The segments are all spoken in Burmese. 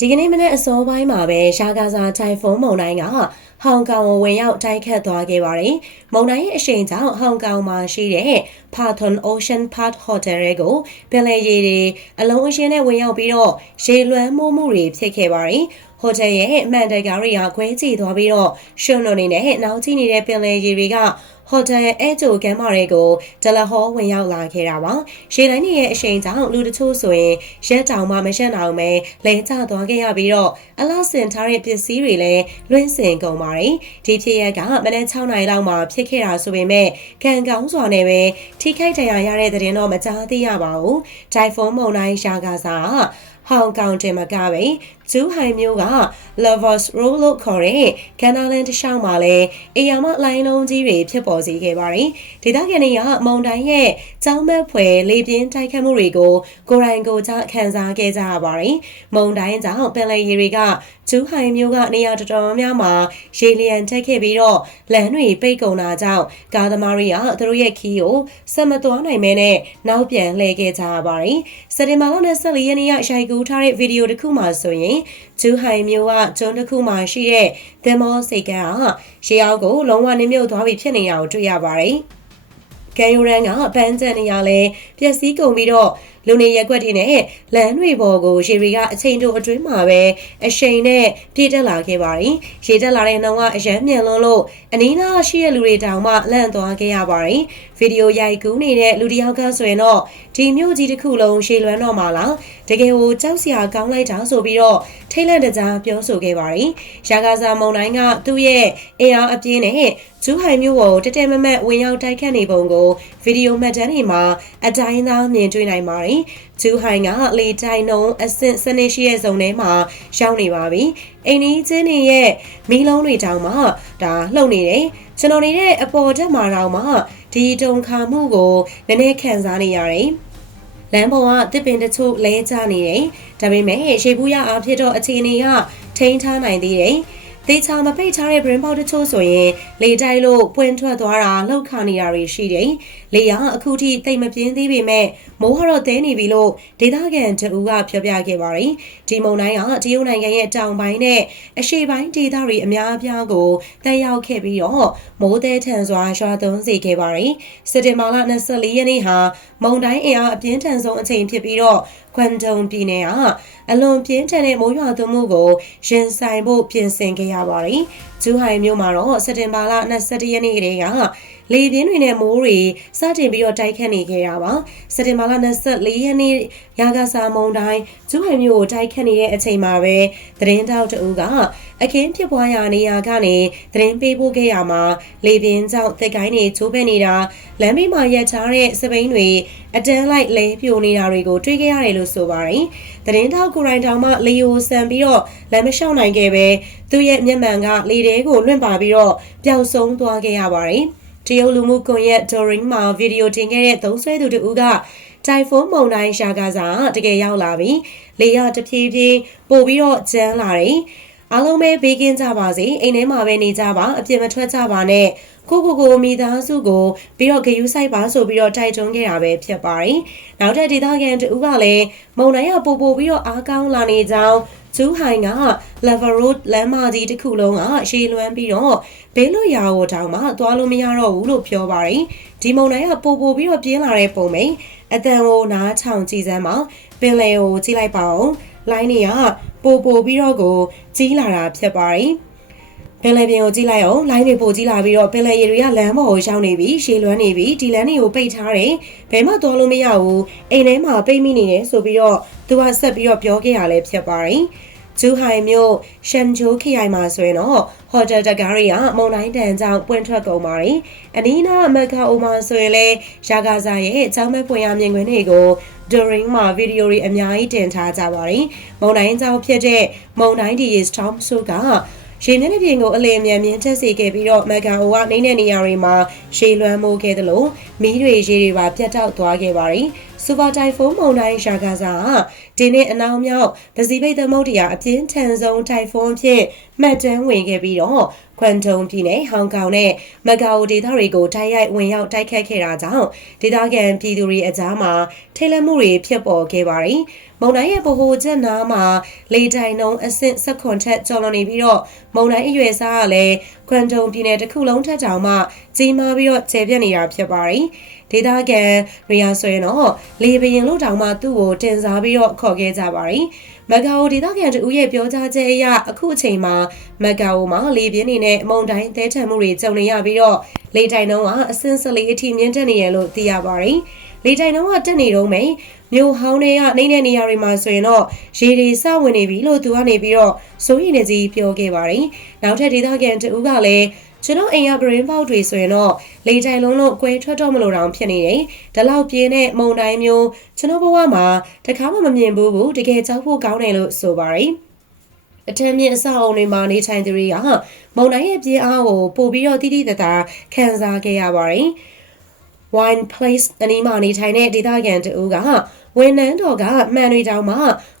ဒီကနေ့မနေ့အစောပိုင်းမှာပဲရှာဂါဇာတိုင်ဖုန်းမုန်တိုင်းကဟောင်ကောင်ကိုဝင်ရောက်တိုက်ခတ်သွားခဲ့ပါတယ်။မုန်တိုင်းရဲ့အရှိန်ကြောင့်ဟောင်ကောင်မှာရှိတဲ့ Pathon Ocean Park Hotel ကိုပင်လယ်ရေတွေအလုံးအရှင်းနဲ့ဝင်ရောက်ပြီးတော့ရေလွှမ်းမိုးမှုတွေဖြစ်ခဲ့ပါတယ်။ဟိုတယ်ရဲ့အမှန်တကားတွေကခွဲကြည့်သွားပြီးတော့ရှွန်းလွန်နေတဲ့နောက်ကြည့်နေတဲ့ပင်လယ်ရေတွေက ဟိုတယ်အဲဂျိုကမ်းမာတွေကိုဒလဟောဝင်ရောက်လာခဲ့တာပါ။ရှေတိုင်းရဲ့အရှိန်ကြောင့်လူတချို့ဆိုရင်ရက်တောင်မှမရှက်အောင်ပဲလဲကျသွားခဲ့ရပြီးတော့အလားစင်ထားတဲ့ပစ္စည်းတွေလည်းလွင့်စင်ကုန်ပါတယ်။ဒီဖြစ်ရက်ကမနက်6နာရီလောက်မှာဖြစ်ခဲ့တာဆိုပေမဲ့ကံကောင်းစွာနဲ့ပဲထိခိုက်ဒဏ်ရာရတဲ့တဲ့ရင်တော့မကြားသိရပါဘူး။ဒိုင်ဖုန်းမုန်တိုင်းရှာကစားဟောင်ကောင်တင်မကပဲဂျူးဟိုင်မျိုးက Lovers Road လို့ခေါ်တဲ့ကန်နာလန်တစ်လျှောက်မှာလည်းအေယာမလိုင်းလုံးကြီးတွေဖြစ်ပေါ်စေခဲ့ပါတယ်။ဒေသခံတွေကမုံတိုင်းရဲ့ကြောင်းမက်ဖွယ်လေပြင်းတိုက်ခတ်မှုတွေကိုကိုယ်တိုင်ကိုယ်ကျခံစားခဲ့ကြရပါတယ်။မုံတိုင်းကြောင့်ပင်လယ်ရေတွေကဂျူးဟိုင်မျိုးကနေရာတော်တော်များများမှာရေလျံတက်ခဲ့ပြီးတော့လမ်းတွေပိတ်ကုန်တာကြောင့်ကားသမားတွေကသူတို့ရဲ့ခီးကိုဆက်မသွားနိုင်မဲနဲ့နောက်ပြန်လှည့်ခဲ့ကြရပါတယ်။စက်တင်ဘာလ24ရက်နေ့ရရှိုက်ကူးထားတဲ့ဗီဒီယိုတစ်ခုမှာဆိုရင်ဂျူးဟိုင်မျိုးကကျွန်းတစ်ခုမှာရှိတဲ့သင်္ဘောစိတ်ကန်းကရေအောက်ကိုလုံးဝနစ်မြုပ်သွားပြီဖြစ်နေတာကိုတွေ့ရပါတယ်။ကန်ယူရန်ကပန်းကျန်နေရလဲပျက်စီးကုန်ပြီးတော့ လူနေရက်ွက်တွေနဲ့လမ်းတွေပေါ်ကိုရေတွေကအချိန်တိုအတွင်းမှာပဲအရှိန်နဲ့ပြည့်တက်လာခဲ့ပါတယ်။ရေတက်လာတဲ့နှောင်းကအရမ်းမြန်လွန်းလို့အနီးနားရှိတဲ့လူတွေတောင်မှလန့်သွားခဲ့ရပါတယ်။ဗီဒီယိုရိုက်ကူးနေတဲ့လူတစ်ယောက်ကဆိုရင်တော့ဒီမျိုးကြီးတစ်ခုလုံးရှေလွမ်းတော့မှလားတကယ်ကိုကြောက်စရာကောင်းလိုက်တာဆိုပြီးတော့ထိတ်လန့်တကြားပြောဆိုခဲ့ပါတယ်။ရာဂါဇာမုံတိုင်းကသူ့ရဲ့အင်အားအပြင်းနဲ့ဂျူးဟိုင်မျိုးကိုတတဲမမက်ဝင်ရောက်တိုက်ခတ်နေပုံကိုဗီဒီယိုမှတ်တမ်းတွေမှာအတိုင်းသားမြင်တွေ့နိုင်ပါတယ်။ဂျူးဟိုင်ကလေတိုင်းနှုံအဆင့်စနစ်ရှိတဲ့ဇုံထဲမှာရောက်နေပါပြီ။အိမ်ကြီးချင်းတွေရဲ့မီးလုံးတွေတောင်မှဒါလှုပ်နေတယ်။ကျွန်တော်နေတဲ့အပေါ်တက်မှာတောင်မှဒီတုံခါမှုကိုနည်းနည်းခံစားနေရတယ်။လမ်းပေါ်ကတစ်ပင်တချို့လဲကျနေတယ်။ဒါပေမဲ့ရေဘူးရအားဖြစ်တော့အခြေအနေကထိန်းထားနိုင်သေးတယ်။ သေချာမပိတ်ထားတဲ့ brain box တချို့ဆိုရင်လေတိုက်လို့ပွင့်ထွက်သွားတာလောက်ခနေတာတွေရှိတယ်။လေရအခုထိတိတ်မပြင်းသေးပေမဲ့မိုးကတော့တဲနေပြီလို့ဒေသခံတူကပြောပြခဲ့ပါတယ်။ဒီမုန်တိုင်းကတရုတ်နိုင်ငံရဲ့တောင်ပိုင်းနဲ့အရှေ့ပိုင်းဒေသတွေအများအပြားကိုတက်ရောက်ခဲ့ပြီးတော့မိုးတဲထန်စွာရွာသွန်းစေခဲ့ပါတယ်။စက်တင်ဘာလ24ရက်နေ့ဟာမုန်တိုင်းအင်အားအပြင်းထန်ဆုံးအချိန်ဖြစ်ပြီးတော့ ကွမ်တုံပြည်နယ်ကအလွန်ပြင်းထန်တဲ့မိုးရွာသွန်းမှုကိုရင်ဆိုင်ဖို့ပြင်ဆင်ခဲ့ရပါတယ်။ဂျူဟိုင်မြို့မှာတော့စက်တင်ဘာလ22ရက်နေ့ကတည်းက လေပြင်းတွေနဲ့မိုးတွေစတင်ပြီးတော့တိုက်ခတ်နေခဲ့တာပါစက်တင်ဘာလ24ရက်နေ့ရာဂစာမုံတိုင်းကျူးဟန်မျိုးကိုတိုက်ခတ်နေတဲ့အချိန်မှာပဲသတင်းတောက်တူကအခင်းဖြစ်ပွားရာနေရာကနေသတင်းပေးပို့ခဲ့ရမှာလေပြင်းကြောင့်တက်ကိုင်းတွေချိုးဖက်နေတာလမ်းဘေးမှာရက်ချတဲ့စပိန်တွေအတန်းလိုက်လဲပြိုနေတာတွေကိုတွေ့ခဲ့ရတယ်လို့ဆိုပါတယ်သတင်းတောက်ကိုရိုင်းတောင်မှလေယိုဆန်ပြီးတော့လမ်းမလျှောက်နိုင်ခဲ့ပဲသူ့ရဲ့မျက်မှန်ကလေတဲကိုလွင့်ပါပြီးတော့ပျောက်ဆုံးသွားခဲ့ရပါတယ် တရုတ်လူမှုကွန်ရက် Doring မှာဗီဒီယိုတင်ခဲ့တဲ့သုံးဆွဲသူတူကတိုင်ဖုန်းမုန်တိုင်းရှာကစားတကယ်ရောက်လာပြီလေရတဖြည်းဖြည်းပို့ပြီးတော့ကျန်းလာတယ်အားလုံးပဲဘေးကင်းကြပါစေအိမ်ထဲမှာပဲနေကြပါအပြင်မထွက်ကြပါနဲ့ကိုကိုကိုမိသားစုကိုပြီးတော့ဂယူးဆိုင်ပါဆိုပြီးတော့တိုက်တွန်းခဲ့တာပဲဖြစ်ပါတယ်။နောက်ထပ်ဒေသခံတူကလည်းမုံတိုင်းကပို့ပို့ပြီးတော့အားကောင်းလာနေကြောင်း ဂျူးဟိုင်က Lever Road လမ်းမကြီးတစ်ခုလုံးကရှေးလွမ်းပြီးတော့ဘေးလွတ်ရာကိုတောင်မှသွားလို့မရတော့ဘူးလို့ပြောပါတယ်။ဒီမုံတိုင်းကပို့ပို့ပြီးတော့ပြင်းလာတဲ့ပုံမိန်အတန်ကိုနားချောင်ကြည့်စမ်းပါပင်လယ်ကိုကြည့်လိုက်ပါဦး။လိုင်းတွေကပို့ပို့ပြီးတော့ကိုကြီးလာတာဖြစ်ပါတယ်။ ပင်လယ်ပြင်ကိုကြည့်လိုက်အောင်လိုင်းတွေပိုကြီးလာပြီးတော့ပင်လယ်ရေတွေကလမ်းပေါ်ကိုရောက်နေပြီရှည်လွမ်းနေပြီဒီလမ်းတွေကိုပိတ်ထားတယ်ဘယ်မှသွားလို့မရဘူးအိမ်ထဲမှာပိတ်မိနေတယ်ဆိုပြီးတော့သူကဆက်ပြီးတော့ပြောခဲ့ရလဲဖြစ်ပါတယ်ဂျူဟိုင်မြို့ရှမ်ဂျိုခရိုင်မှာဆိုရင်တော့ဟိုတယ်တကားတွေကမုံတိုင်းတန်ကြောင့်ပွင့်ထွက်ကုန်ပါတယ်။အနီးနားမက်ကာအိုမှာဆိုရင်လည်းရာဂါဇာရဲ့အချောင်းမဲ့ပွင့်ရမြင်ကွင်းတွေကို during မှာဗီဒီယိုတွေအများကြီးတင်ထားကြပါတယ်။မုံတိုင်းကြောင့်ဖြစ်တဲ့မုံတိုင်းဒီ storm ဆိုက ရေမျက်နှာပြင်ကိုအလင်းမြန်မြင့်တက်စေခဲ့ပြီးတော့မက်ဂါအိုကနေတဲ့နေရာတွေမှာရေလွှမ်းမိုးခဲ့သလိုမီးတွေရေတွေပါပြတ်တောက်သွားခဲ့ပါတယ်။စူပါတိုင်ဖုန်းမုန်တိုင်းရှာဂါဇာဒီနေ့အနောက်မြောက်ပစိဖိတ်သမုဒ္ဒရာအပြင်းထန်ဆုံးတိုင်ဖုန်းအဖြစ်မှတ်တမ်းဝင်ခဲ့ပြီးတော့ ခွန်တုံပြည်နယ်ဟောင်ကောင်နဲ့မကာအိုဒေသတွေကိုတိုက်ရိုက်ဝင်ရောက်တိုက်ခတ်ခဲ့တာကြောင့်ဒေသခံပြည်သူတွေအကြားမှာထိတ်လန့်မှုတွေဖြစ်ပေါ်ခဲ့ပါတယ်။မုန်တိုင်းရဲ့ဗဟိုချက်နားမှာလေတိုင်နှုန်းအဆင့်၁၇ထက်ကျော်လွန်နေပြီးတော့မုန်တိုင်းအရွယ်စားကလည်းခွန်တုံပြည်နယ်တစ်ခုလုံးထက်တောင်မှကြီးမားပြီးတော့ကျယ်ပြန့်နေတာဖြစ်ပါတယ်။ ဒေသခံရီယာဆိုရင်တော့လေဘရင်လို့တောင်မှသူ့ကိုတင်စားပြီးတော့ခေါ်ခဲ့ကြပါတယ်။မကာအိုဒေသခံတူရဲ့ပြောကြားချက်အရအခုအချိန်မှာမကာအိုမှာလေပြင်းနေနဲ့မုန်တိုင်းသဲထန်မှုတွေကြုံနေရပြီးတော့လေတိုင်နှုန်းကအဆင့်၁၄အထိမြင့်တက်နေရလို့သိရပါတယ်။လေတိုင်နှုန်းကတက်နေတော့မယ်မြို့ဟောင်းတွေကနှိမ့်တဲ့နေရာတွေမှာဆိုရင်တော့ရေတွေစဝင်နေပြီလို့သူကနေပြီးတော့စိုးရိမ်နေကြီးပြောခဲ့ပါတယ်။နောက်ထပ်ဒေသခံတူကလည်း ကျွန်တော်အိမ်ရပရင်ပေါက်တွေဆိုရင်တော့လေတိုင်လုံးလုံးကွဲထွက်တော့မလို့တောင်ဖြစ်နေတယ်။ဒါလောက်ပြင်းတဲ့မုံတိုင်းမျိုးကျွန်တော်ဘဝမှာတခါမှမမြင်ဘူးဘူးတကယ်ကြောက်ဖို့ကောင်းတယ်လို့ဆိုပါတယ်။အထက်မြင့်အဆောက်အုံတွေမှာနေထိုင်သူတွေကမုံတိုင်းရဲ့ပြင်းအားကိုပို့ပြီးတော့တိတိတသာခံစားခဲ့ရပါတယ်။ Wine Place အနီးမှာနေထိုင်တဲ့ဒေသခံတူက ဝန်နန်းတော်ကမှန်တွေတောင်မှ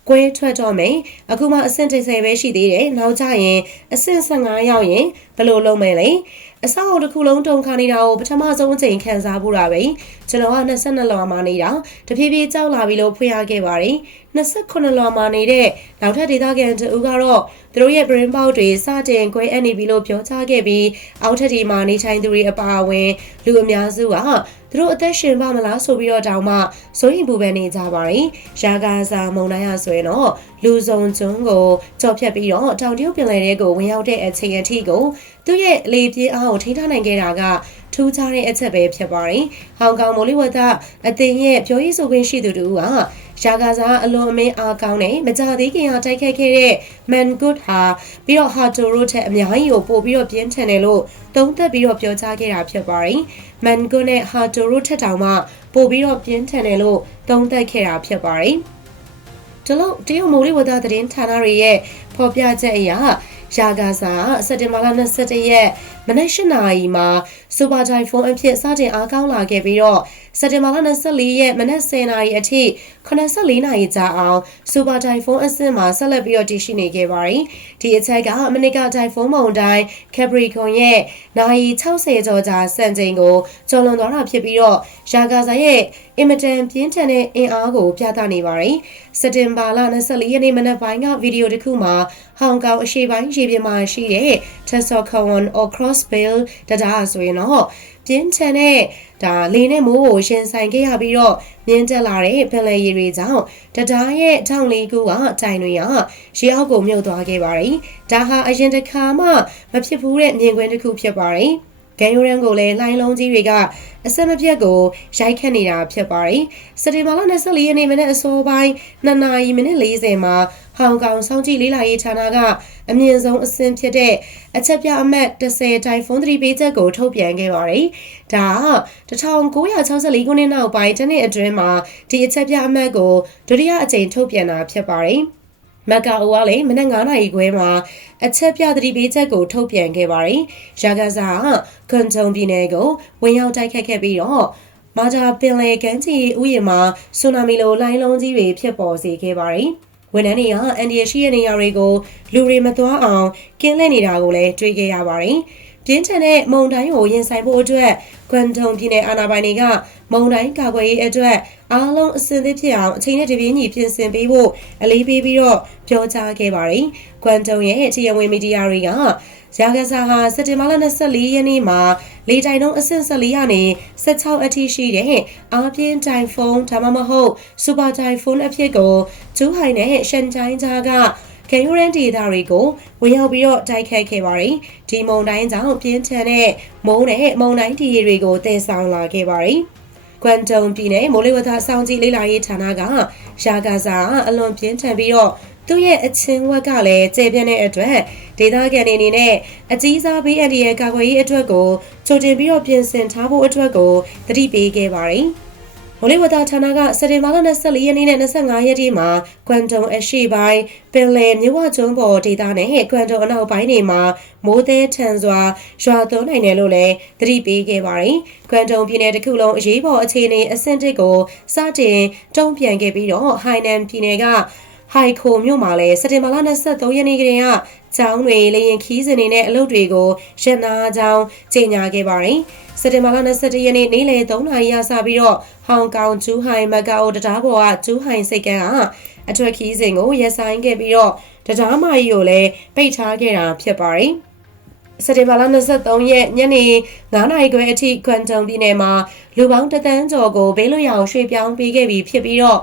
ကွဲထွက်တော့မယ်အခုမှအဆင့်30ပဲရှိသေးတယ်နောက်ကျရင်အဆင့်15ရောက်ရင်ဘယ်လိုလုပ်မလဲအဆောက်အုံတစ်ခုလုံးတုံခါနေတာကိုပထမဆုံးအချိန်ခံစားဖို့တာပဲကျွန်တော်က22လောမှာနေတာတဖြည်းဖြည်းကြောက်လာပြီလို့ဖွင့်ရခဲ့ပါတယ်28လောမှာနေတဲ့နောက်ထပ်ဒေသခံတူကတော့သူတို့ရဲ့ brain bout တွေစတင်ခွဲအပ်နေပြီလို့ပြောကြားခဲ့ပြီးအောက်ထပ်ဒီမှာနေထိုင်သူတွေအပါအဝင်လူအများစုက သူတို့အသက်ရှင်ပါမလားဆိုပြီးတော့တောင်မှစိုးရင်ပူပန်နေကြပါတယ်ရာဂါစာမုံတိုင်းရဆိုရင်တော့လူစုံကျွန်းကိုကြော်ဖြတ်ပြီးတော့တောင်တရုတ်ပင်လယ်ထဲကိုဝင်ရောက်တဲ့အချိန်အထိကိုသူ့ရဲ့လေပြေးအားကိုထိန်းထားနိုင်ခဲ့တာကထူးခြားတဲ့အချက်ပဲဖြစ်ပါတယ်။ဟောင်ကောင်မိုလီဝတ်ကအသင်ရဲ့ပြောရေးဆိုခွင့်ရှိသူတူက ရာဂါစာအလွန်အမင်းအားကောင်းတဲ့မကြသေးခင်ကတိုက်ခတ်ခဲ့တဲ့ Man Good ဟာပြီးတော့ Hato တို့ထက်အများကြီးကိုပို့ပြီးတော့ပြင်းထန်တယ်လို့သုံးသပ်ပြီးတော့ပြောကြားခဲ့တာဖြစ်ပါတယ်။ Man Good နဲ့ Hato တို့ထက်တောင်မှပို့ပြီးတော့ပြင်းထန်တယ်လို့သုံးသပ်ခဲ့တာဖြစ်ပါတယ်။ဒီလိုတရုတ်မိုးလေဝသသတင်းဌာနတွေရဲ့ဖော်ပြချက်အရရာဂါစာစက်တင်ဘာလ21ရက်မနက်၈နာရီမှာစူပါတိုင်ဖုန်းအဖြစ်စတင်အားကောင်းလာခဲ့ပြီးတော့ စက်တင်ဘာလ24ရက်မနက်10နာရီအထိ84နာရီကြာအောင်စူပါတိုင်ဖုန်းအဆင့်မှာဆက်လက်ပြီးတော့တည်ရှိနေခဲ့ပါတယ်။ဒီအချက်ကမနစ်ကတိုင်ဖုန်းမုံတိုင်းကက်ပရီကွန်ရဲ့နာရီ60ကျော်ကြာစံချိန်ကိုကျော်လွန်သွားတာဖြစ်ပြီးတော့ရာဂါစာရဲ့အင်မတန်ပြင်းထန်တဲ့အင်အားကိုပြသနေပါတယ်။စက်တင်ဘာလ24ရက်နေ့မနက်ပိုင်းကဗီဒီယိုတစ်ခုမှာဟောင်ကောင်အရှေ့ပိုင်းရေပြင်မှာရှိတဲ့ Tassocawan or Crossbill တဒါဆိုရင်တော့ ပြင်းထန်တဲ့ဒါလေနဲ့မိုးကိုရှင်ဆိုင်ခဲ့ရပြီးတော့မြင့်တက်လာတဲ့ပင်လယ်ရေတွေကြောင့်တဒါရဲ့ထောင်လေးကူကတိုင်တွေကရေအောက်ကိုမြုပ်သွားခဲ့ပါတယ်။ဒါဟာအရင်တစ်ခါမှမဖြစ်ဘူးတဲ့မြင်ကွင်းတစ်ခုဖြစ်ပါတယ်။ ဂန်ယိုရန်ကိုလည်းလိုင်းလုံးကြီးတွေကအဆက်မပြတ်ကိုရိုက်ခတ်နေတာဖြစ်ပါတယ်။စက်တင်ဘာလ24ရက်နေ့မနေ့အစောပိုင်း2နာရီမိနစ်40မှာဟောင်ကောင်စောင့်ကြည့်လေးလာရေးဌာနကအမြင့်ဆုံးအဆင့်ဖြစ်တဲ့အချက်ပြအမှတ်10တိုင်ဖုန်း3ပေးချက်ကိုထုတ်ပြန်ခဲ့ပါတယ်။ဒါ1964ခုနှစ်နောက်ပိုင်းတနေ့အတွင်းမှာဒီအချက်ပြအမှတ်ကိုဒုတိယအကြိမ်ထုတ်ပြန်တာဖြစ်ပါတယ်။ မကာအိုကလည်းမနက်9နာရီခွဲမှာအချက်ပြသတိပေးချက်ကိုထုတ်ပြန်ခဲ့ပါတယ်။ရာဂဇာကွန်တုံပြည်နယ်ကိုဝင်ရောက်တိုက်ခတ်ခဲ့ပြီးတော့မာတာပင်လယ်ကမ်းခြေဥယျာဉ်မှာဆူနာမီလိုလိုင်းလုံးကြီးတွေဖြစ်ပေါ်စေခဲ့ပါတယ်။ဝန်ထမ်းတွေကအန်ဒီရရှိတဲ့နေရာတွေကိုလူတွေမသွားအောင်ကင်းလှည့်နေတာကိုလည်းတွေ့ခဲ့ရပါတယ်။ ပြင်းထန်တဲ့မုန်တိုင်းကိုရင်ဆိုင်ဖို့အတွက်ကွမ်တုံပြည်နယ်အာဏာပိုင်တွေကမုန်တိုင်းကာကွယ်ရေးအတွက်အားလုံးအစင်သစ်ဖြစ်အောင်အချိန်နဲ့တပြေးညီပြင်ဆင်ပေးဖို့အလေးပေးပြီးတော့ပြောကြားခဲ့ပါတယ်။ကွမ်တုံရဲ့တရားဝင်မီဒီယာတွေကရာဂဆာဟာစက်တင်ဘာလ24ရက်နေ့မှာလေတိုင်နှုန်းအဆင့်14ကနေ16အထိရှိတဲ့အားပြင်းတိုင်ဖုန်းဒါမှမဟုတ်စူပါတိုင်ဖုန်းအဖြစ်ကိုကျူးဟိုင်နဲ့ရှန်ချိုင်းကြားက ကန်ယူရန်ဒေတာတွေကိုဝင်ရောက်ပြီးတော့တိုက်ခတ်ခဲ့ပါတယ်။ဒီမုန်တိုင်းကြောင့်ပြင်းထန်တဲ့မုန်းနဲ့မုန်တိုင်းတီတွေကိုတည်ဆောင်လာခဲ့ပါတယ်။ကွမ်တုံပြည်နယ်မိုးလေဝသစောင့်ကြည့်လေ့လာရေးဌာနကရာဂါဇာအလွန်ပြင်းထန်ပြီးတော့သူ့ရဲ့အချင်းဝက်ကလည်းကျေပြန့်တဲ့အတွက်ဒေသခံတွေအနေနဲ့အကြီးစားဘေးအန္တရာယ်ကာကွယ်ရေးအတွက်ကိုချိုတင်ပြီးတော့ပြင်ဆင်ထားဖို့အတွက်ကိုသတိပေးခဲ့ပါတယ်။ဝ မိုးလေဝသဌာနကစက်တင်ဘာလ24ရက်နေ့နဲ့25ရက်နေ့မှာကွမ်တုံအရှိပိုင်းပင်လယ်မြဝကျွန်းပေါ်ဒေသနဲ့ကွမ်တုံအနောက်ပိုင်းတွေမှာမိုးသည်ထန်စွာရွာသွန်းနိုင်တယ်လို့လည်းသတိပေးခဲ့ပါတယ်။ကွမ်တုံပြည်နယ်တစ်ခုလုံးအရေးပေါ်အခြေအနေအဆင့်တစ်ကိုစတင်တုံ့ပြန်ခဲ့ပြီးတော့ဟိုင်နန်ပြည်နယ်က ဟိုင်ခိုမြို့မှာလည်းစက်တင်ဘာလ23ရက်နေ့ကတည်းကကျောင်းတွေလေရင်ခီးစဉ်တွေနဲ့အလုပ်တွေကိုရန်နာကြောင်းကြေညာခဲ့ပါတယ်။စက်တင်ဘာလ22ရက်နေ့နေ့လယ်3နာရီရစပြီးတော့ဟောင်ကောင်ဂျူးဟိုင်မကာအိုတရားပေါ်ကဂျူးဟိုင်စိတ်ကန်းကအထွတ်ခီးစဉ်ကိုရပ်ဆိုင်းခဲ့ပြီးတော့တရားမကြီးကိုလည်းပိတ်ထားခဲ့တာဖြစ်ပါတယ်။စက်တင်ဘာလ23ရက်ညနေ9နာရီခွဲအထိကွမ်တုံပြည်နယ်မှာလူပေါင်းတသန်းကျော်ကိုဘေးလွတ်ရာရွှေ့ပြောင်းပေးခဲ့ပြီးဖြစ်ပြီးတော့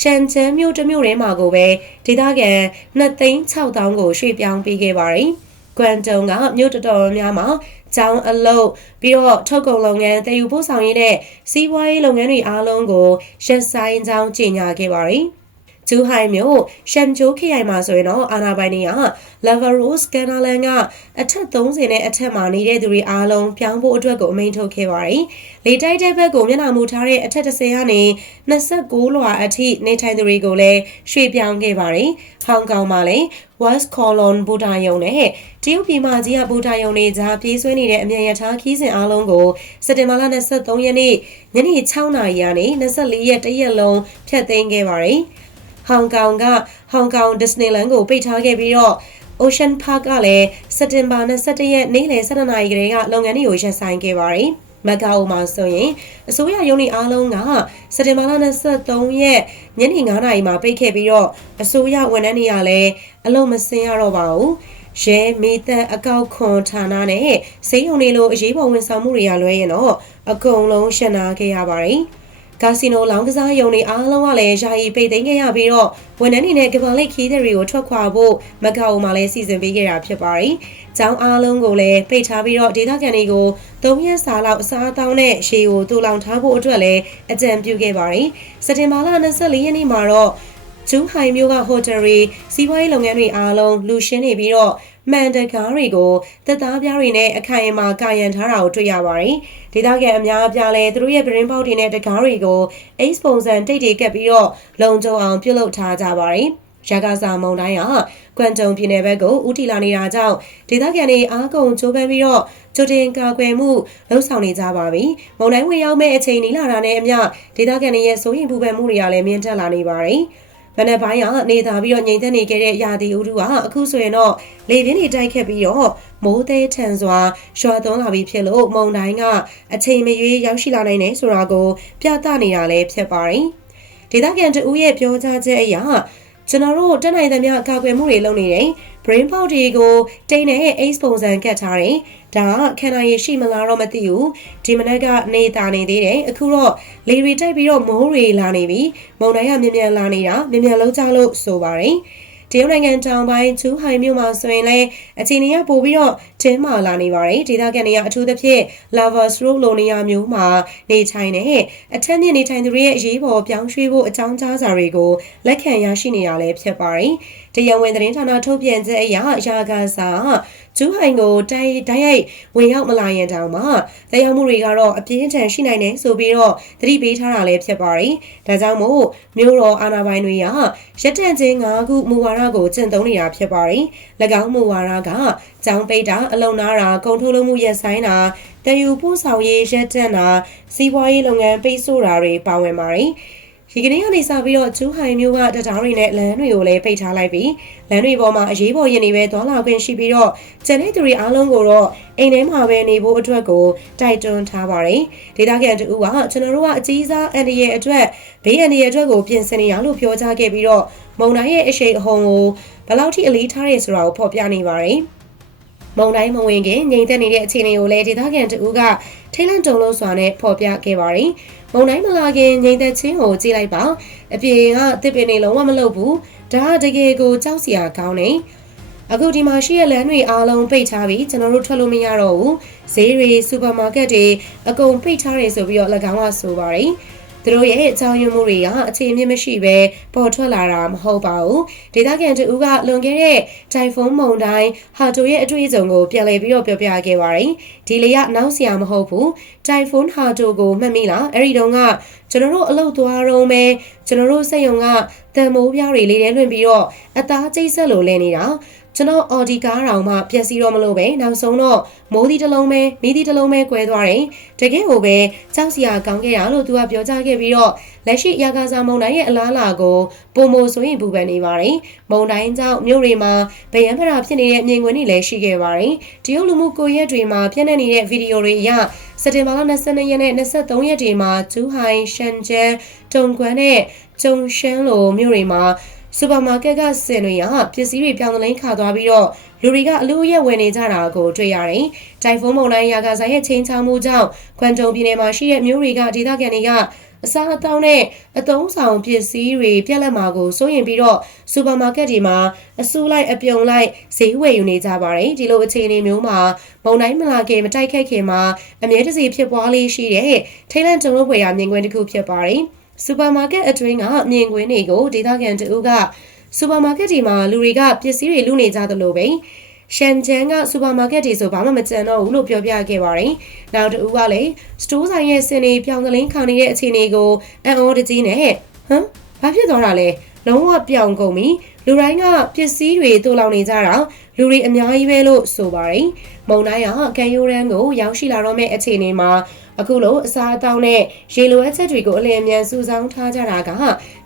ရှန်ချန်မြို့တစ်မြို့ထဲမှာကိုပဲဒေသခံ2,6000ကိုရွှေ့ပြောင်းပေးခဲ့ပါတယ်။ကွမ်တုံကမြို့တော်တော်များများမှာကျောင်းအလုပ်ပြီးတော့ထုတ်ကုန်လုပ်ငန်းတည်ယူပို့ဆောင်ရေးနဲ့စီးပွားရေးလုပ်ငန်းတွေအားလုံးကိုရပ်ဆိုင်းကြောင်းကြေညာခဲ့ပါတယ်။ ဂျူဟိုင်မြို့ရှမ်ဂျိုးခရိုင်မှာဆိုရင်တော့အာနာပိုင်တွေက Lavaros Canalan ကအထက်30နဲ့အထက်မှာနေတဲ့သူတွေအားလုံးပြောင်းဖို့အတွက်ကိုအမိန့်ထုတ်ခဲ့ပါတယ်။လေတိုက်တဲ့ဘက်ကိုမျက်နှာမူထားတဲ့အထက်30ကနေ26လွှာအထိနေထိုင်သူတွေကိုလည်းရွှေ့ပြောင်းခဲ့ပါတယ်။ဟောင်ကောင်မှာလည်း West Kowloon ဘူတာယုံနဲ့တရုတ်ပြည်မကြီးကဘူတာယုံတွေကြားပြေးဆွဲနေတဲ့အမြန်ရထားခီးစဉ်အားလုံးကိုစက်တင်ဘာလ23ရက်နေ့ညနေ6နာရီကနေ24ရက်တရက်လုံးဖျက်သိမ်းခဲ့ပါတယ်။ ဟောင်ကောင်ကဟောင်ကောင်ဒစ္စနီလန်ကိုပိတ်ထားခဲ့ပြီးတော့ Ocean Park ကလည်းစက်တင်ဘာ21ရက်နေ့လယ်12နာရီကလေးကလုပ်ငန်းတွေကိုရပ်ဆိုင်းခဲ့ပါတယ်။မကာအိုမှာဆိုရင်အစိုးရရုံးတွေအားလုံးကစက်တင်ဘာလ23ရက်ညနေ9နာရီမှာပိတ်ခဲ့ပြီးတော့အစိုးရဝန်ထမ်းတွေကလည်းအလုပ်မဆင်းရတော့ပါဘူး။ရဲမေတန်အကောက်ခွန်ဌာနနဲ့စိတ်ုံတွေလိုအရေးပေါ်ဝန်ဆောင်မှုတွေရလွဲရင်တော့အကုန်လုံးရှင်းနာခဲ့ရပါတယ်။ ကာစီနိုလောင်းကစားရုံတွေအားလုံးကလည်းယာယီပိတ်သိမ်းခဲ့ရပြီးတော့ဝန်ထမ်းတွေနဲ့ကပန်လိတ်ခီးတွေကိုထွက်ခွာဖို့မကောက်မှာလည်းစီစဉ်ပေးခဲ့တာဖြစ်ပါတယ်။ကျောင်းအားလုံးကိုလည်းပိတ်ထားပြီးတော့ဒေသခံတွေကို၃ရက်စာလောက်အစားအသောက်နဲ့ရှေးကိုတူလောင်ထားဖို့အတွက်လည်းအကြံပြုခဲ့ပါတယ်။စက်တင်ဘာလ24ရက်နေ့မှာတော့ဂျူးဟိုင်မျိုးကဟိုတယ်တွေစီးပွားရေးလုပ်ငန်းတွေအားလုံးလူရှင်းနေပြီးတော့ မှန်တကားတွေကိုသက်သားပြားတွေနဲ့အခိုင်အမာကာယံထားတာကိုတွေ့ရပါတယ်။ဒေသခံအများအပြားလဲသူတို့ရဲ့ပရင်းပေါက်တွေနဲ့တကားတွေကို X ပုံစံတိတ်တွေကပ်ပြီးတော့လုံခြုံအောင်ပြုလုပ်ထားကြပါတယ်။ရာဂစာမုံတိုင်းဟာကွမ်တုံပြည်နယ်ဘက်ကိုဦးတည်လာနေတာကြောင့်ဒေသခံတွေအားကုန်ချိုးပန်းပြီးတော့ကြိုတင်ကာကွယ်မှုလှုံ့ဆော်နေကြပါပြီ။မုံတိုင်းဝင်ရောက်မဲ့အချိန်နီးလာတာနဲ့အမျှဒေသခံတွေရဲ့စိုးရိမ်ပူပန်မှုတွေကလည်းမြင့်တက်လာနေပါတယ်။ မနက်ပိုင်းကနေသာပြီးတော့ငြိမ်သက်နေခဲ့တဲ့ရာသီဥတုကအခုဆိုရင်တော့လေပြင်းတွေတိုက်ခတ်ပြီးတော့မိုးသေးထန်စွာရွာသွန်းလာပြီးဖြစ်လို့မုန်တိုင်းကအချိန်မရွေးရောက်ရှိလာနိုင်တယ်ဆိုတာကို ပြသနေတာလည်းဖြစ်ပါတယ်။ဒေသခံတဦးရဲ့ပြောကြားချက်အရ ကျွန်တော်တို့တက်နိုင်သမျှကာကွယ်မှုတွေလုပ်နေတယ် brain pop တွေကိုတိတ်နဲ့ ace ပုံစံကတ်ထားတယ်ဒါကခန္ဓာရည်ရှိမလားတော့မသိဘူးဒီမနက်ကနေတာနေသေးတယ်အခုတော့လေတွေတိုက်ပြီးတော့မိုးတွေလာနေပြီမုန်တိုင်းကမြင်မြန်လာနေတာမြင်မြန်လုံးကြလို့ဆိုပါတယ် တရုတ်နိုင်ငံတောင်ပိုင်းချူဟိုင်မြို့မှာဆိုရင်လည်းအခြေအနေကပိုပြီးတော့တင်းမာလာနေပါတယ်ဒေသခံတွေကအထူးသဖြင့် Lava Slope လိုနေရာမျိုးမှာနေထိုင်နေအထက်မြင့်နေထိုင်သူတွေရဲ့အရေးပေါ်ပြောင်းရွှေ့ဖို့အကြောင်းကြားစာတွေကိုလက်ခံရရှိနေတာလည်းဖြစ်ပါတယ် တရားဝင်သတင်းဌာနထုတ်ပြန်ချက်အရရာဂါစာကျူးဟိုင်ကိုတိုက်တိုက်ရိုက်ဝင်ရောက်မလာရင်တောင်မှတရားမှုတွေကတော့အပြင်းထန်ရှိနိုင်တယ်ဆိုပြီးတော့သတိပေးထားတာလည်းဖြစ်ပါတယ်။ဒါကြောင့်မို့မြို့တော်အာဏာပိုင်တွေကရက်တန့်ချင်း၅ခုမူဝါဒကိုကျင့်သုံးနေတာဖြစ်ပါတယ်။၎င်းမူဝါဒကကြောင်းပိတ်တာအလုံနာတာကုန်ထုတ်လုပ်မှုရပ်ဆိုင်းတာတည်ယူပို့ဆောင်ရေးရက်တန့်တာစီးပွားရေးလုပ်ငန်းပိတ်ဆို့တာတွေပါဝင်ပါတယ်။ ဒီကနေ့ကနေစပြီးတော့ကျူးဟိုင်မျိုးကတံတားတွေနဲ့လမ်းတွေကိုလည်းပိတ်ထားလိုက်ပြီးလမ်းတွေပေါ်မှာအရေးပေါ်ရင်တွေပဲသွားလာခွင့်ရှိပြီးတော့ကျန်တဲ့သူတွေအားလုံးကိုတော့အိမ်ထဲမှာပဲနေဖို့အတွက်ကိုတိုက်တွန်းထားပါတယ်။ဒေသခံတူကကျွန်တော်တို့ကအကြီးစားအန်ဒီရဲ့အတွက်ဘေးအန်ဒီရဲ့အတွက်ကိုပြင်ဆင်နေရလို့ပြောကြားခဲ့ပြီးတော့မုံတိုင်းရဲ့အရှိန်အဟုန်ကိုဘယ်လောက်ထိအလေးထားရဲဆိုတာကိုဖော်ပြနေပါတယ်။ မုံတိုင်းမဝင်ခင်ငြိမ်သက်နေတဲ့အခြေအနေကိုလည်းဒေသခံတူကထိတ်လန့်တုန်လှုပ်စွာနဲ့ဖော်ပြခဲ့ပါတယ်။မုံတိုင်းမလာခင်ငိမ့်သက်ချင်းကိုကြည့်လိုက်ပါအပြင်ကတစ်ပင်တွေလုံးဝမလုပ်ဘူးဒါကတကယ်ကိုကြောက်စရာကောင်းနေအခုဒီမှာရှိတဲ့လမ်းတွေအားလုံးပိတ်ထားပြီးကျွန်တော်တို့ထွက်လို့မရတော့ဘူးဈေးတွေစူပါမားကတ်တွေအကုန်ပိတ်ထားတယ်ဆိုပြီးတော့၎င်းကဆိုပါတယ် သူတို့ရဲ့အကြောင်းရင်းမှုတွေကအခြေအမြစ်မရှိဘဲပေါ်ထွက်လာတာမဟုတ်ပါဘူးဒေသခံတူကလွန်ခဲ့တဲ့တိုင်ဖုန်းမုန်တိုင်းဟာတိုရဲ့အတွေ့အကြုံကိုပြန်လည်ပြီးတော့ပြောပြခဲ့ပါတယ်ဒီလေကနောက်ဆရာမဟုတ်ဘူးတိုင်ဖုန်းဟာတိုကိုမှတ်မိလားအဲ့ဒီတုန်းကကျွန်တော်တို့အလုပ်သွားတော့မယ်ကျွန်တော်တို့စက်ရုံကတန်မိုးပြားတွေလေးထဲလွင်ပြီးတော့အသားကျိတ်ဆက်လိုလဲနေတာ ကျွန်တော်အော်ဒီကားတောင်မှပျက်စီးတော့မလို့ပဲနောက်ဆုံးတော့မိုးဒီတစ်လုံးပဲမီးဒီတစ်လုံးပဲကွဲသွားတယ်တကယ်ကိုပဲကြောက်စရာကောင်းခဲ့တာလို့သူကပြောကြားခဲ့ပြီးတော့လက်ရှိရာဂါဇာမုန်တိုင်းရဲ့အလားအလာကိုပုံမိုဆိုရင်ပူပန်နေပါတယ်မုန်တိုင်းကြောင့်မြို့တွေမှာဗယံဖရာဖြစ်နေတဲ့မြင်ကွင်းတွေလည်းရှိခဲ့ပါတယ်တရုတ်လူမှုကွန်ရက်တွေမှာပြန့်နှံ့နေတဲ့ဗီဒီယိုတွေအရစက်တင်ဘာလ22ရက်နဲ့23ရက်တွေမှာဂျူးဟိုင်ရှန်ကျန်းတုံကွမ်နဲ့ဂျုံရှန်လိုမြို့တွေမှာ စူပါမာကက်ကစင်တွေကပစ္စည်းတွေပြောင်းသလိုင်းခါသွားပြီးတော့လူတွေကအလူအရက်ဝင်နေကြတာကိုတွေ့ရတယ်။တိုင်ဖုန်းမုန်တိုင်းရာဂါဆိုင်ရဲ့ချင်းချောင်းမှုကြောင့်ကွမ်တုံပြည်နယ်မှာရှိတဲ့မြို့တွေကဒေသခံတွေကအစားအသောက်နဲ့အသုံးဆောင်ပစ္စည်းတွေပြက်လက်မှာကိုစိုးရင်ပြီးတော့စူပါမာကက်တွေမှာအစုလိုက်အပြုံလိုက်ဈေးဝယ်ယူနေကြပါတယ်ဒီလိုအခြေအနေမျိုးမှာမုံတိုင်းမလာခင်မတိုက်ခတ်ခင်မှာအမြဲတစေဖြစ်ပွားလေးရှိတဲ့ထိတ်လန့်တုံလို့ဖွယ်ရမြင်ကွင်းတစ်ခုဖြစ်ပါတယ် စူပါမာကက်အတွင်းကမြင်ကွင်းတွေကိုဒေသခံတအုပ်ကစူပါမာကက်တွေမှာလူတွေကပစ္စည်းတွေလူနေကြသလိုပဲရှန်ဂျန်ကစူပါမာကက်တွေဆိုဘာမှမကြံတော့ဘူးလို့ပြောပြခဲ့ပါတယ်။နောက်တူကလည်းစတိုးဆိုင်ရဲ့စင်တွေပြောင်းကလင်းခံနေတဲ့အခြေအနေကိုအံ့ဩတကြီးနဲ့ဟမ်ဘာဖြစ်သွားတာလဲလုံးဝပြောင်းကုန်ပြီ လူတိုင်းကပစ္စည်းတွေတူလောင်နေကြတာလူတွေအများကြီးပဲလို့ဆိုပါတယ်။မုံတိုင်းကကန်ယိုရန်ကိုရောက်ရှိလာတော့မယ့်အခြေအနေမှာအခုလိုအစားအသောက်နဲ့ရေလိုအပ်ချက်တွေကိုအလင်းအမြန်စုဆောင်းထားကြတာက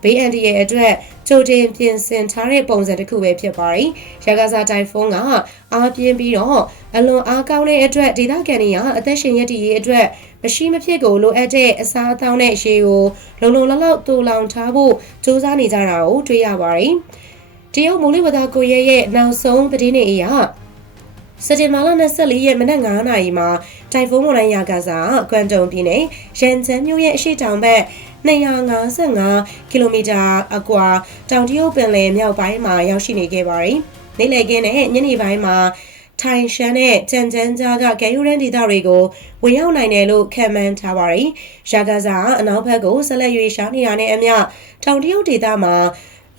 ဘေးအန္တရာယ်အတွက်ကြိုတင်ပြင်ဆင်ထားတဲ့ပုံစံတစ်ခုပဲဖြစ်ပါတယ်။ရဂါဇာတိုင်ဖုန်းကအားပြင်းပြီးတော့အလွန်အားကောင်းတဲ့အတွက်ဒေသခံတွေကအသက်ရှင်ရည်တည်ရေးအတွက်မရှိမဖြစ်ကိုလိုအပ်တဲ့အစားအသောက်နဲ့ရေကိုလုံလုံလောက်လောက်တူလောင်ထားဖို့စူးစမ်းနေကြတာကိုတွေ့ရပါတယ်။ တရုတ်မိုးလေဝသကိုရဲရဲ့နောက်ဆုံးသတင်းတွေအရစက်တင်ဘာလ24ရက်မနက်9:00နာရီမှာတိုင်ဖုန်းမုန်တိုင်းရာဂါဇာကွမ်တုံပြည်နယ်ရန်ချန်မြို့ရဲ့အရှေ့တောင်ဘက်255ကီလိုမီတာအကွာတောင်တရုတ်ပင်လယ်မြောက်ပိုင်းမှာရောက်ရှိနေခဲ့ပါတယ်။နေ့လည်ခင်းနဲ့ညနေပိုင်းမှာထိုင်ရှန်နဲ့ကြံကြမ်းကြားကဂဲယူရန်ဒေသတွေကိုဝင်ရောက်နိုင်တယ်လို့ခံမှန်းထားပါတယ်။ရာဂါဇာအနောက်ဘက်ကိုဆက်လက်၍ရှားနေတာနဲ့အမျှတောင်တရုတ်ဒေသမှာ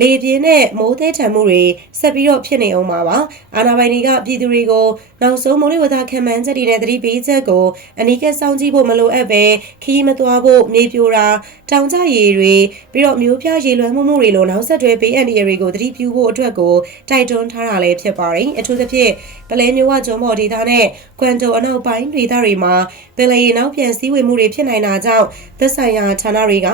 လေပြင်းနဲ့မိုးသေးထန်မှုတွေဆက်ပြီးတော့ဖြစ်နေအောင်ပါပါအာနာပိုင်တွေကပြည်သူတွေကိုနောက်ဆုံးမိုးလေဝသခံမှန်းချက်တွေနဲ့သတိပေးချက်ကိုအနီးကပ်စောင့်ကြည့်ဖို့မလိုအပ်ပဲခရီးမသွားဖို့မြေပြိုတာတောင်ကျရေတွေပြီးတော့မျိုးပြရေလွှမ်းမှုမှုတွေလိုနောက်ဆက်တွဲဘေးအန္တရာယ်တွေကိုသတိပြုဖို့အတွက်ကိုတိုက်တွန်းထားတာလည်းဖြစ်ပါတယ်အထူးသဖြင့်ပလဲမျိုးဝကျွန်းပေါ်ဒေသနဲ့ကွမ်တိုအနောက်ပိုင်းဒေသတွေမှာပင်လယ်ရေနောက်ပြန်စည်းဝေမှုတွေဖြစ်နိုင်တာကြောင့်သက်ဆိုင်ရာဌာနတွေက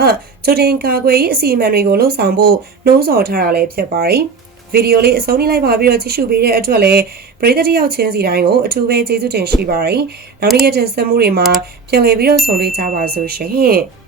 ကြိုတင်ကာကွယ်ရေးအစီအမံတွေကိုလှုပ်ဆောင်ဖို့နှိုးဆော်ထားတာလည်းဖြစ်ပါတယ်။ဗီဒီယိုလေးအဆုံးထိလိုက်ပါပြီးတော့ကြည့်ရှုပေးတဲ့အတွက်လည်းပရိသတ်တယောက်ချင်းစီတိုင်းကိုအထူးပဲကျေးဇူးတင်ရှိပါတယ်။နောက်နေ့ရက်တင်ဆက်မှုတွေမှာပြန်လည်ပြီးတော့ဆုံတွေ့ကြပါစို့ရှင်။